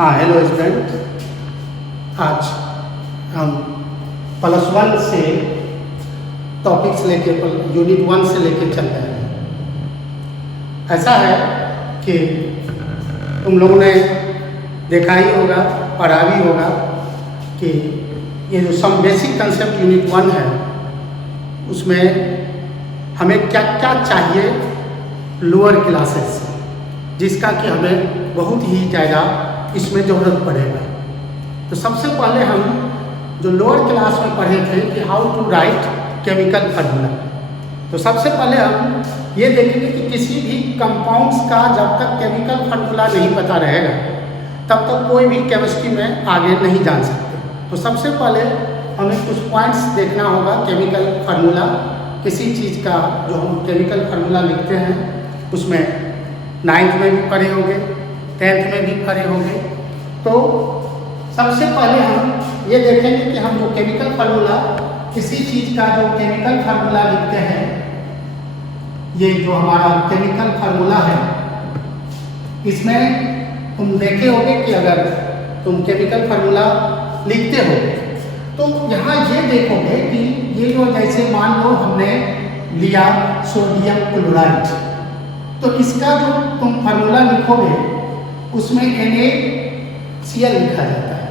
हाँ, hello student. आज हम +1 से टॉपिक्स लेके यूनिट 1 से लेके चल रहे हैं। ऐसा है कि तुम लोगों ने देखा ही होगा, पढ़ा भी होगा कि ये जो सम बेसिक कंसेप्ट यूनिट 1 है उसमें हमें क्या क्या चाहिए लोअर क्लासेस से, जिसका कि हमें बहुत ही ज़्यादा इसमें ज़रूरत पड़ेगा। तो सबसे पहले हम जो लोअर क्लास में पढ़े थे कि how to write chemical formula, तो सबसे पहले हम ये देखेंगे कि किसी भी कंपाउंड्स का जब तक केमिकल फार्मूला नहीं पता रहेगा तब तक कोई भी केमिस्ट्री में आगे नहीं जान सकते। तो सबसे पहले हमें कुछ पॉइंट्स देखना होगा केमिकल फार्मूला, किसी चीज़ का जो हम केमिकल फार्मूला लिखते हैं उसमें 9th में भी पढ़े होंगे, 10th में भी पढ़े होंगे। तो सबसे पहले हम ये देखेंगे कि हम जो केमिकल फार्मूला, किसी चीज़ का जो केमिकल फार्मूला लिखते हैं, ये जो हमारा केमिकल फार्मूला है, इसमें तुम देखे होगे कि अगर तुम केमिकल फार्मूला लिखते हो तो यहाँ ये देखोगे कि ये जो जैसे मान लो हमने लिया सोडियम क्लोराइड, तो इसका जो तुम फार्मूला लिखोगे उसमें NaCl लिखा जाता है।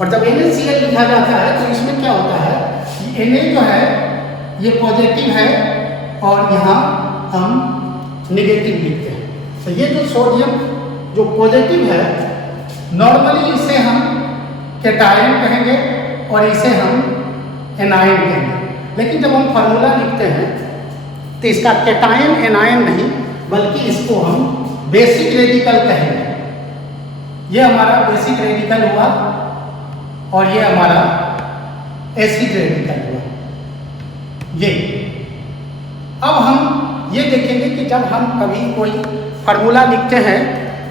और जब NaCl लिखा जाता है तो इसमें क्या होता है कि Na जो है ये पॉजिटिव है और यहाँ हम नेगेटिव लिखते हैं। तो ये जो सोडियम जो पॉजिटिव है, नॉर्मली इसे हम कैटायन कहेंगे और इसे हम एनायन कहेंगे। लेकिन जब हम फार्मूला लिखते हैं तो इसका कैटायन एनायन नहीं बल्कि इसको हम बेसिक रेडिकल कहेंगे। ये हमारा बेसिक रेडिकल हुआ और ये हमारा एसिड रेडिकल हुआ। ये अब हम ये देखेंगे कि जब हम कभी कोई फार्मूला लिखते हैं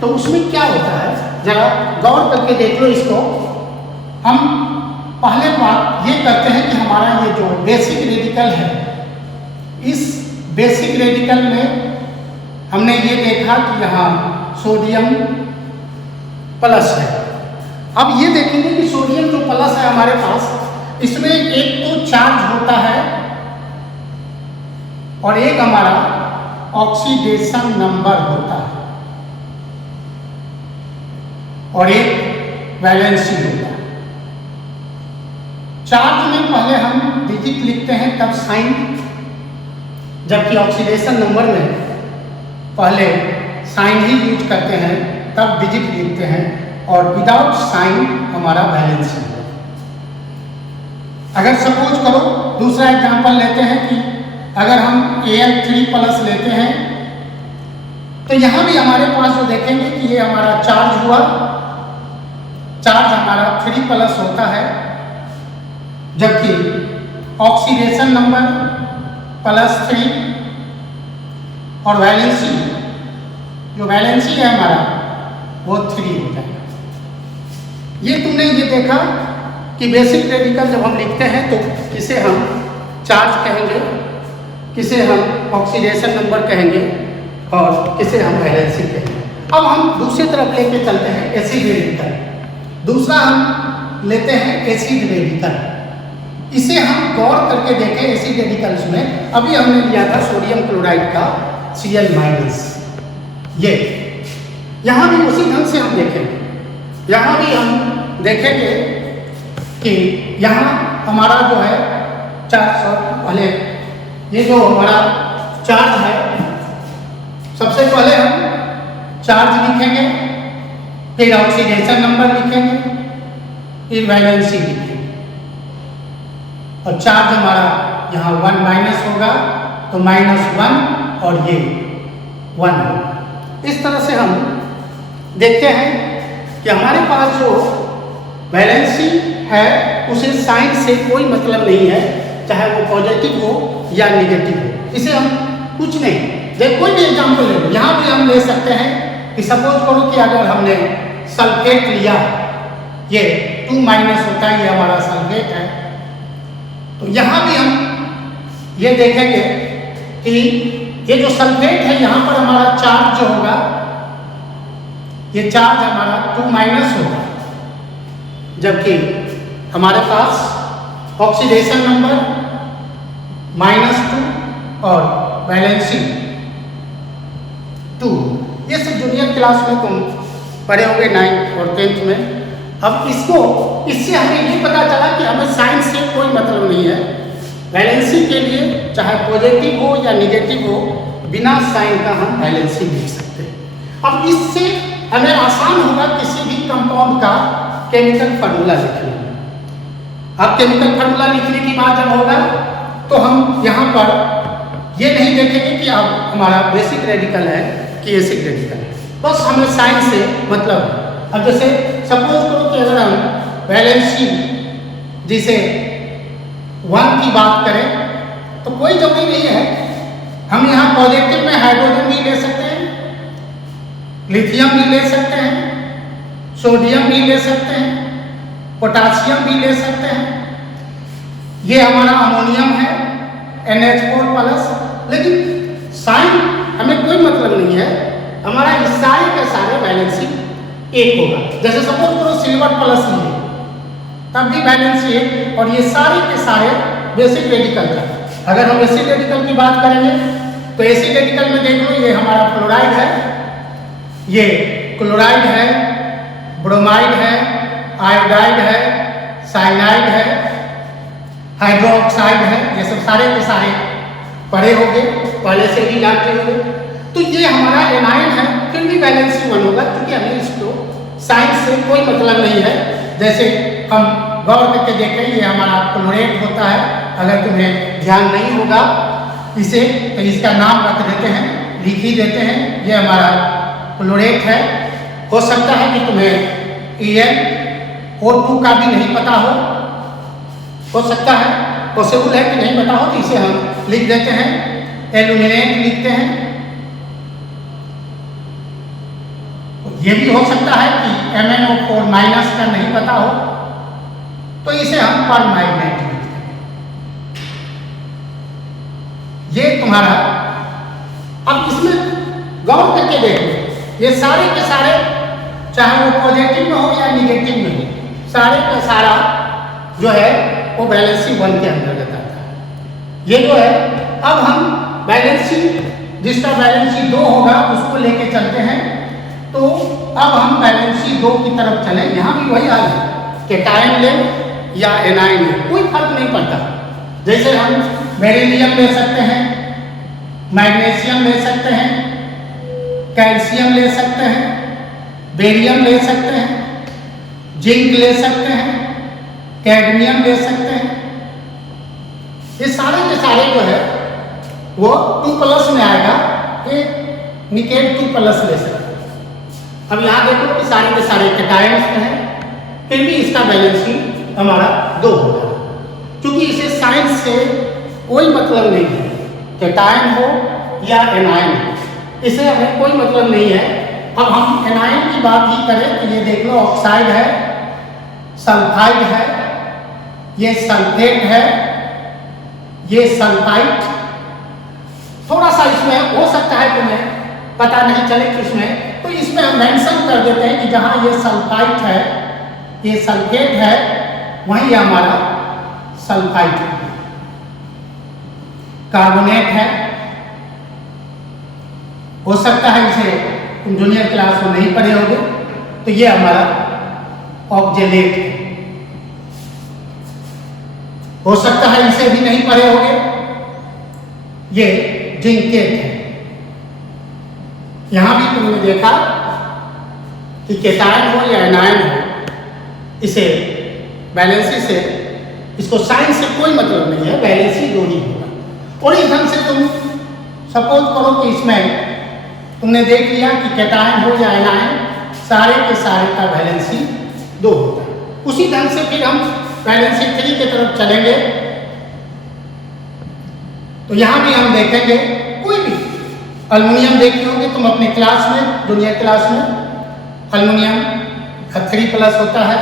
तो उसमें क्या होता है, जरा गौर करके देख लो इसको। हम पहले बात ये करते हैं कि हमारा ये जो बेसिक रेडिकल है, इस बेसिक रेडिकल में हमने ये देखा कि यहाँ सोडियम प्लस है। अब ये देखेंगे कि सोडियम जो प्लस है हमारे पास, इसमें एक तो चार्ज होता है और एक हमारा ऑक्सीडेशन नंबर होता है और एक वैलेंसी होता है। चार्ज में पहले हम डिजिट लिखते हैं तब साइन, जबकि ऑक्सीडेशन नंबर में पहले साइन ही यूज करते हैं तब डिजिट लिखते हैं और विदाउट साइन हमारा वैलेंसी है। अगर सपोज करो दूसरा एग्जांपल लेते हैं कि अगर हम Al3+ लेते हैं तो यहाँ भी हमारे पास जो देखेंगे कि ये हमारा चार्ज हुआ, चार्ज हमारा 3+ होता है, जबकि ऑक्सीडेशन नंबर +3 और वैलेंसी, जो वैलेंसी है हमारा वो 3 हो जाएगा। ये तुमने ये देखा कि बेसिक रेडिकल जब हम लिखते हैं तो किसे हम चार्ज कहेंगे, किसे हम ऑक्सीडेशन नंबर कहेंगे और किसे हम वैलेंसी कहेंगे। अब हम दूसरी तरफ लेके चलते हैं एसिड रेडिकल। दूसरा हम लेते हैं एसिड रेडिकल। इसे हम गौर करके देखें एसिड रेडिकल्स में। अभी हमने लिया था सोडियम क्लोराइड का Cl-। ये यहाँ भी उसी ढंग से हम देखेंगे। यहाँ भी हम देखेंगे कि यहाँ हमारा जो है चार्ज, पहले ये जो हमारा चार्ज है, सबसे पहले हम चार्ज लिखेंगे, फिर ऑक्सीडेशन नंबर लिखेंगे, फिर वैलेंसी लिखेंगे और चार्ज हमारा यहाँ 1- होगा तो -1 और ये 1 होगा। इस तरह से हम देखते हैं कि हमारे पास जो वैलेंसी है उसे साइन से कोई मतलब नहीं है, चाहे वो पॉजिटिव हो या नेगेटिव हो। इसे हम कुछ नहीं, देखो कोई भी एग्जाम्पल ले लो। यहाँ भी हम ले सकते हैं कि सपोज करो कि अगर हमने सल्फेट लिया, ये 2- होता है, ये हमारा सल्फेट है, तो यहाँ भी हम ये देखेंगे कि ये जो सल्फेट है यहाँ पर हमारा चार्ज जो होगा, ये चार्ज हमारा 2 माइनस होगा, जबकि हमारे पास ऑक्सीडेशन नंबर -2 और वैलेंसी 2। ये सब जूनियर क्लास में तुम पढ़े होंगे 9th और 10th में। अब इससे हमें ये पता चला कि हमें साइन से कोई मतलब नहीं है। वैलेंसी के लिए चाहे पॉजिटिव हो या निगेटिव हो, बिना साइन का हम वैलेंसी लिख सकते हैं। अब इससे हमें आसान होगा किसी भी कंपाउंड का केमिकल फार्मूला लिखने में। अब केमिकल फार्मूला लिखने की बात जब होगा तो हम यहाँ पर ये नहीं देखेंगे कि अब हमारा बेसिक रेडिकल है कि एसिड रेडिकल है, बस हमें साइन से मतलब है। अब जैसे सपोज करो कि अगर हम वैलेंसी जिसे 1 की बात करें तो कोई जरूरी नहीं है, हम यहाँ पॉजिटिव में हाइड्रोजन भी ले सकते हैं, लिथियम भी ले सकते हैं, सोडियम भी ले सकते हैं, पोटासियम भी ले सकते हैं। ये हमारा अमोनियम है NH4+, लेकिन साइन हमें कोई मतलब नहीं है, हमारा इस सारे के सारे वैलेंसी 1 होगा। जैसे सपोज करो सिल्वर प्लस लिए तब भी वैलेंसी 1, और ये सारे के सारे बेसिक रेडिकल था। अगर हम एसिड रेडिकल की बात करेंगे तो एसिड रेडिकल में देख लो, ये हमारा फ्लोराइड है, ये क्लोराइड है, ब्रोमाइड है, आयोडाइड है, साइनाइड है, हाइड्रोक्साइड है। ये सब सारे के सारे पढ़े होंगे, पहले से ही जानते होंगे। तो ये हमारा एनाइन है, फिर भी वैलेंसी 1 होगा, क्योंकि हमें इसको साइन से कोई मतलब नहीं है। जैसे हम गौर करके देखें, ये हमारा क्लोरेट होता है, अगर तुम्हें ध्यान नहीं होगा इसे तो इसका नाम रख देते हैं, लिख ही देते हैं, ये हमारा क्लोरेट है। हो सकता है कि तुम्हें EnO2 का भी नहीं पता हो सकता है, पॉसिबल है कि नहीं पता हो, तो इसे हम लिख देते हैं एल्यूमिनेट लिखते हैं। ये भी हो सकता है कि MnO4- का नहीं पता हो, तो इसे हम परमैग्नेट लिखते हैं। ये तुम्हारा, अब इसमें गौर करके देखो, ये सारे के सारे चाहे वो पॉजिटिव में हो या निगेटिव में हो, सारे का सारा जो है वो वैलेंसी 1 के अंतर्गत आता है। ये जो है, अब हम वैलेंसी जिसका वैलेंसी 2 होगा उसको लेके चलते हैं। तो अब हम वैलेंसी 2 की तरफ चलें। यहाँ भी वही हाल है, कैटायन ले या एनाइन ले, कोई फर्क नहीं पड़ता। जैसे हम बेरिलियम ले सकते हैं, मैग्नीशियम ले सकते हैं, कैल्शियम ले सकते हैं, बेरियम ले सकते हैं, जिंक ले सकते हैं, कैडमियम ले सकते हैं। ये सारे के सारे जो है वो 2+ में आएगा, ये निकेल 2+ ले सकते हैं। अब यहाँ देखो कि सारे के सारे कैटायन्स हैं, फिर भी इसका वैलेंसी हमारा 2 होगा, क्योंकि इसे साइन से कोई मतलब नहीं है, कैटायन हो या एनायन हो, इसे हमें कोई मतलब नहीं है। अब हम एनायन की बात ही करें तो ये देख लो, ऑक्साइड है, सल्फाइड है, ये सल्फेट है, ये सल्फाइड। थोड़ा सा इसमें हो सकता है तुम्हें पता नहीं चले कि इसमें, तो इसमें हम मेंशन कर देते हैं कि जहाँ ये सल्फाइड है, ये सल्फेट है, वहीं हमारा सल्फाइड है। कार्बोनेट है, हो सकता है इसे तुम जूनियर क्लास में नहीं पढ़े होंगे, तो ये हमारा ऑक्जेलेट है। हो सकता है इसे भी नहीं पढ़े होंगे, ये जिंकेट है। यहां भी तुमने देखा कि कैटायन हो या एनायन हो, इसे वैलेंसी से, इसको साइन से कोई मतलब नहीं है, वैलेंसी 2 ही होगा। और इस ढंग से तुम सपोज करो कि इसमें तुमने देख लिया कि कैटायन हो या एनायन, सारे के सारे का वैलेंसी 2 होता है। उसी ढंग से फिर हम वैलेंसी 3 की तरफ चलेंगे, तो यहां भी हम देखेंगे कोई भी अल्युमिनियम देखे होंगे तुम अपने क्लास में, जूनियर क्लास में, अल्युमिनियम 3+ होता है,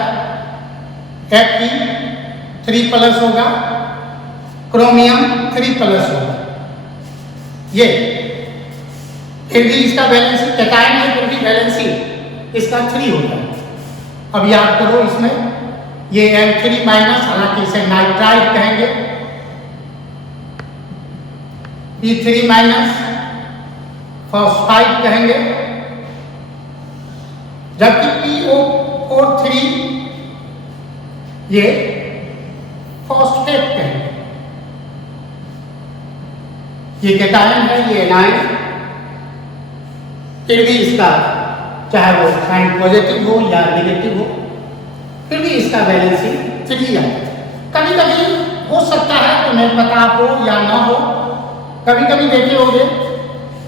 Fe3+ होगा, क्रोमियम 3+ होगा। ये फिर भी इसका वैलेंसी कैटायन है, फिर भी वैलेंसी इसका 3 होता है। अब याद करो इसमें ये N3 माइनस, हालांकि इसे नाइट्राइड कहेंगे, P3 माइनस फॉस्फाइड कहेंगे, जबकि PO4 ये फॉस्फेट कहेंगे। ये कैटायन है, ये एनायन, फिर भी इसका चाहे वो साइन पॉजिटिव हो या नेगेटिव हो, फिर भी इसका वैलेंसी 3 है। कभी कभी हो सकता है तुम्हें पता हो या ना हो, कभी कभी देखे होंगे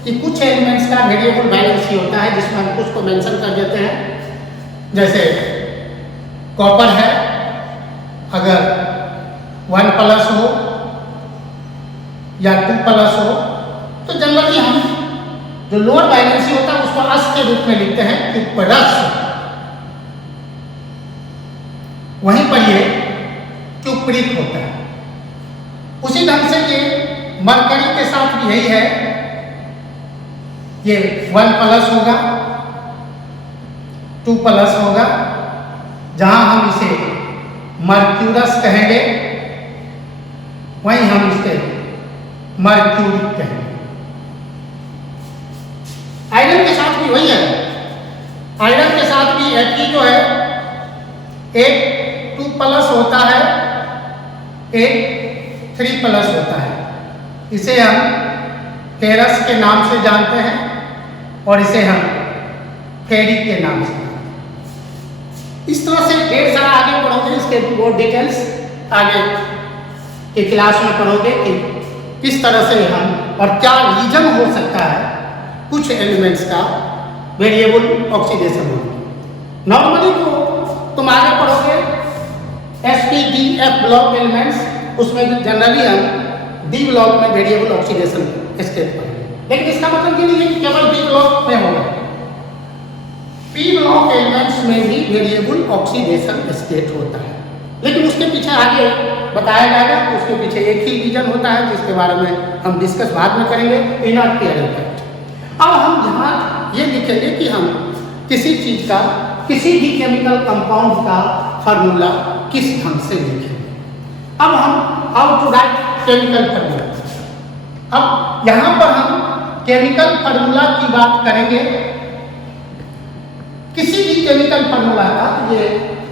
कि कुछ एलिमेंट्स का वेरिएबल वैलेंसी होता है जिसमें हम कुछ को मेंशन कर देते हैं। जैसे कॉपर है, अगर 1 प्लस हो या 2 प्लस हो तो जनरली हम जो लोअर वैलेंसी होता है उसको अस के रूप में लिखते हैं क्यूपरस। वहीं पर ये क्यूप्रिक होता है। उसी ढंग से ये मरकरी के साथ भी यही है, ये 1 प्लस होगा, 2 प्लस होगा, जहां हम इसे मर्क्यूरस कहेंगे वहीं हम इसे मर्क्यूरिक कहेंगे। आयरन के साथ भी वही है, आयरन के साथ भी Fe जो है एक 2 प्लस होता है, एक 3 प्लस होता है। इसे हम फेरस के नाम से जानते हैं और इसे हम फेरिक के नाम से। इस तरह से ढेर सारा आगे पढ़ोगे, इसके और डिटेल्स आगे के क्लास में पढ़ोगे कि किस तरह से हम और क्या रीजन हो सकता है कुछ एलिमेंट्स का वेरिएबल ऑक्सीडेशन होने। नॉर्मली तो तुम आगे पढ़ोगे SPDF ब्लॉक एलिमेंट्स, उसमें जनरली हम D ब्लॉक में वेरिएबल ऑक्सीडेशन स्टेट पढ़ेंगे, लेकिन इसका मतलब ये नहीं है कि केवल D ब्लॉक में होगा। P ब्लॉक एलिमेंट्स में भी वेरिएबल ऑक्सीडेशन स्टेट होता है, लेकिन उसके पीछे आगे बताया जाएगा कि उसके पीछे एक ही रीजन होता है जिसके बारे में हम डिस्कस बाद में करेंगे, इनर पेयर इफेक्ट। अब हम यहाँ ये लिखेंगे कि हम किसी चीज का, किसी भी केमिकल कंपाउंड का फार्मूला किस ढंग से लिखेंगे। अब हम how to write chemical formula. अब यहाँ पर हम केमिकल फार्मूला की बात करेंगे। किसी भी केमिकल फार्मूला का, ये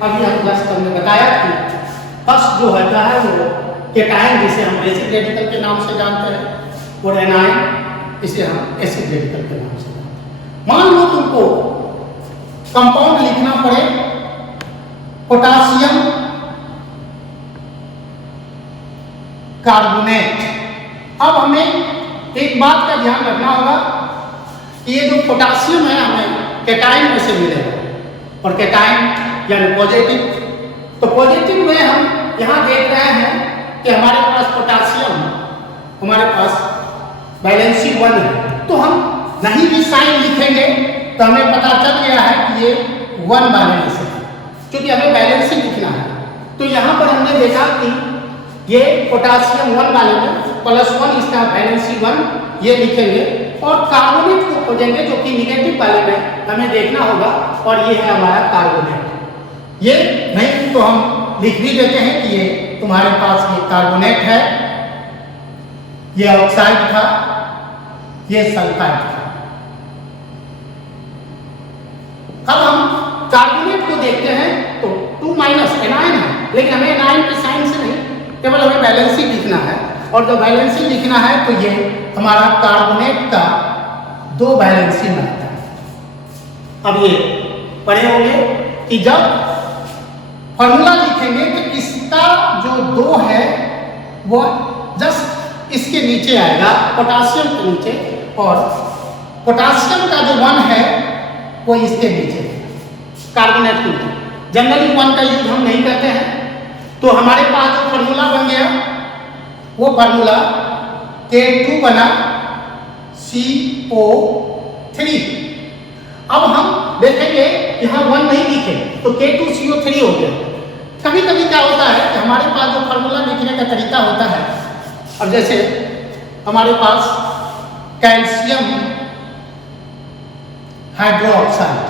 अभी हम जस्ट हमने बताया कि फर्स्ट जो होता है वो कैटायन, जिसे हम बेसिक रेडिकल के नाम से जानते हैं, और एनायन इसे हम एसिड रेडिकल के नाम से जानते हैं। मान लो तुमको कंपाउंड लिखना पड़े पोटासियम कार्बोनेट। अब हमें एक बात का ध्यान रखना होगा कि ये जो पोटासियम है हमें कैटायन में से मिलेगा, और कैटायन यानी पॉजिटिव। तो पॉजिटिव में हम यहाँ देख रहे हैं कि हमारे पास पोटासियम, हमारे पास वैलेंसी 1 है, तो हम नहीं भी साइन लिखेंगे तो हमें पता चल गया है कि ये 1 वैलेंस है, क्योंकि हमें वैलेंसी लिखना है। तो यहाँ पर हमने देखा कि ये पोटासियम 1 वाले में +1 इसका वैलेंसी 1 ये लिखेंगे, और कार्बोनेट को खोजेंगे जो कि निगेटिव वाले में हमें देखना होगा, और ये है हमारा कार्बोनेट। ये नहीं तो हम लिख भी देते हैं कि ये तुम्हारे पास ये कार्बोनेट है, ये ऑक्साइड था, ये सल्फाइड था। अब हम कार्बोनेट को देखते हैं तो 2 माइनस एनायन है, लेकिन हमें एनायन के साइन से नहीं, केवल हमें वैलेंसी लिखना है, और जब वैलेंसी लिखना है तो ये हमारा कार्बोनेट का 2 वैलेंसी में आता है। अब ये पढ़े होंगे कि जब फॉर्मूला लिखेंगे तो इसका जो 2 है वो जस्ट इसके नीचे आएगा, पोटासियम के नीचे, और पोटासियम का जो 1 है वो इसके नीचे है, कार्बोनेट के नीचे। जनरली 1 का यूज हम नहीं करते हैं, तो हमारे पास जो फार्मूला बन गया वो फार्मूला K2 बना CO3। अब हम देखेंगे यहाँ 1 नहीं लिखे तो K2CO3 हो गया। कभी कभी क्या होता है कि हमारे पास जो फार्मूला लिखने का तरीका होता है, अब जैसे हमारे पास कैल्शियम हाइड्रोक्साइड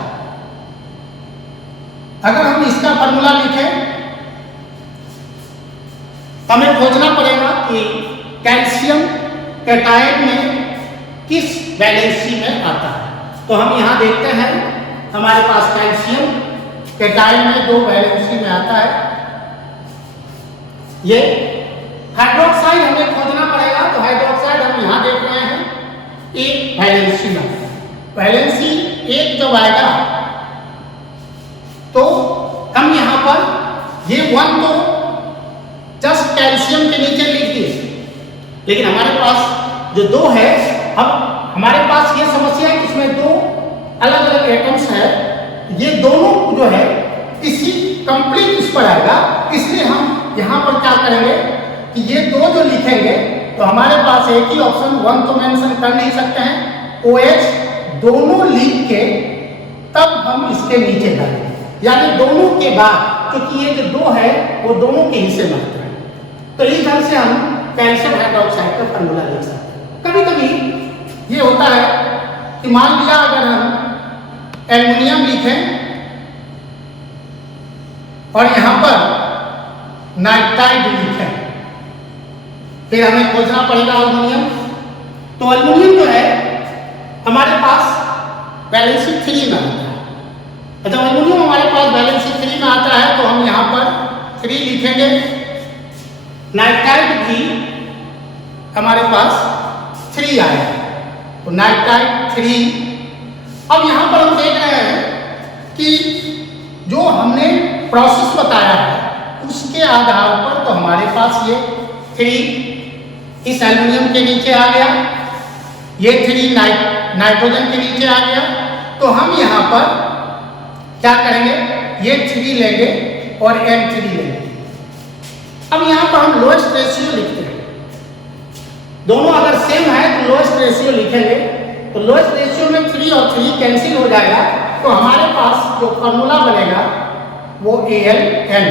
अगर हम इसका फार्मूला लिखें तो हमें खोजना पड़ेगा कि कैल्शियम कैटायन में किस वैलेंसी में आता है। तो हम यहाँ देखते हैं हमारे पास कैल्शियम कैटायन में 2 वैलेंसी में आता है। ये हाइड्रोक्साइड हमें खोजना पड़ेगा, तो हाइड्रोक्साइड हम यहाँ देख रहे हैं 1 वैलेंसी में। वैलेंसी 1 जब आएगा तो हम यहाँ पर ये 1 तो जस्ट कैल्शियम के नीचे लिख दिए, लेकिन हमारे पास जो 2 है, अब हमारे पास ये समस्या है कि इसमें 2 अलग अलग एटम्स है, ये दोनों जो है इसी कंप्लीट इस पर आएगा, इसलिए हम यहाँ पर क्या करेंगे कि ये 2 जो लिखेंगे तो हमारे पास एक ही ऑप्शन 1 तो मेंशन कर नहीं सकते हैं, OH दोनों लिख के तब हम इसके नीचे डालेंगे, यानी दोनों के बाद, क्योंकि ये जो 2 है वो दोनों के हिस्से में आता है। तो इस ढंग से हम कैल्शियम हाइड्रोक्साइड का फार्मूला लिख सकते हैं। कभी कभी ये होता है कि मान लिया अगर हम एल्युमिनियम लिखें और यहाँ पर नाइट्राइड लिखें, फिर हमें खोजना पड़ेगा एल्युमिनियम। तो एल्युमिनियम जो है हमारे पास वैलेंसी 3 में आता है। जब एल्युमिनियम हमारे पास वैलेंसी 3 में आता है तो हम यहाँ पर 3 लिखेंगे। नाइट्राइड भी हमारे पास 3 आया है, तो नाइट्राइड 3। अब यहाँ पर हम देख रहे हैं कि जो हमने प्रोसेस बताया है उसके आधार पर तो हमारे पास ये 3 इस एल्युमिनियम के नीचे आ गया, ये 3 नाइट्रोजन के नीचे आ गया। तो हम यहाँ पर क्या करेंगे, ये 3 लेंगे और N3 लेंगे। अब यहाँ पर हम लोएस्ट रेशियो लिखते हैं, दोनों अगर सेम है तो लोएस्ट रेशियो लिखेंगे। तो लोएस्ट रेशियो में 3 और 3 कैंसिल हो जाएगा, तो हमारे पास जो फॉर्मूला बनेगा वो AlN।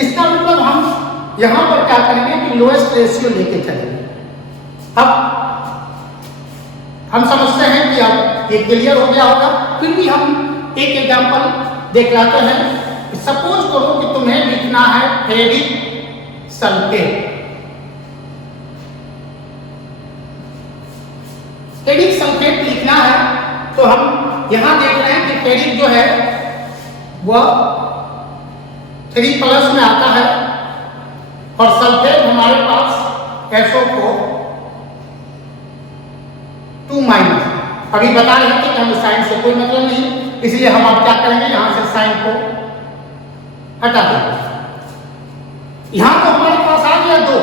इसका मतलब हम यहाँ पर क्या करेंगे कि लोएस्ट रेशियो लेके चलेंगे। अब हम समझते हैं कि अब ये क्लियर हो गया होगा, फिर भी हम एक एग्जांपल दिखलाते हैं। सपोज करो कि तुम्हें लिखना है फेरिक सल्फेट। फेरिक सल्फेट लिखना है तो हम यहाँ देख रहे हैं कि फेरिक जो है वह 3+ में आता है और सल्फेट हमारे पास SO4 2-। अभी बता रहे थे कि हमें साइन से कोई मतलब नहीं, इसलिए हम अब क्या करेंगे, यहाँ से साइन को हटा देंगे। यहाँ तो हमारे पास आ गया 2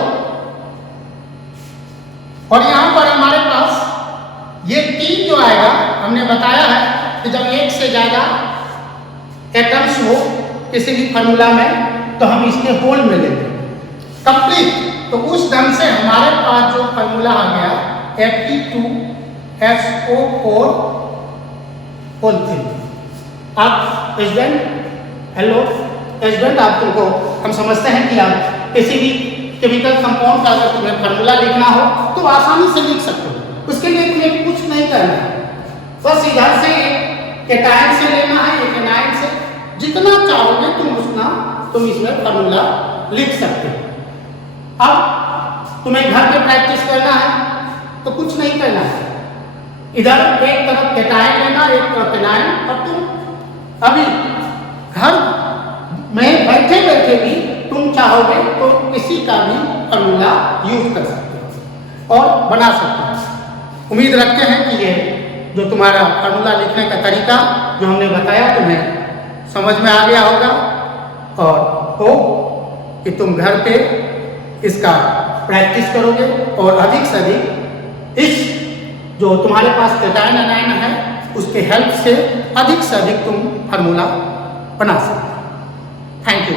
और यहाँ पर हमारे पास ये 3 जो आएगा, हमने बताया है कि जब 1 से ज़्यादा एटम्स हो किसी भी फार्मूला में तो हम इसके होल में लेंगे कंप्लीट। तो उस ढंग से हमारे पास जो फार्मूला आ गया Fe2SO4 होल 3। आप स्टूडेंट, हेलो स्टूडेंट, आप तुमको हम समझते हैं कि आप किसी भी केमिकल कंपाउंड का अगर तुम्हें फार्मूला लिखना हो तो आसानी से लिख सकते हो। उसके लिए तुम्हें कुछ नहीं करना है, बस इधर से कैटायन से लेना है, एक एनायन से, जितना चाहोगे तुम उतना तुम इसमें फार्मूला लिख सकते हो। अब तुम्हें घर पे प्रैक्टिस करना है तो कुछ नहीं करना है, इधर एक तरफ कैटायन लेना, एक तरफ एनायन, और तुम अभी घर में बैठे बैठे भी तुम चाहोगे तो किसी का भी फार्मूला यूज कर सकते हो और बना सकते हो। उम्मीद रखते हैं कि ये जो तुम्हारा फार्मूला लिखने का तरीका जो हमने बताया तुम्हें समझ में आ गया होगा, और हो कि तुम घर पे इसका प्रैक्टिस करोगे और अधिक से अधिक इस जो तुम्हारे पास कैटायन एनायन है उसके हेल्प से अधिक तुम फार्मूला बना सकते हो। Thank you.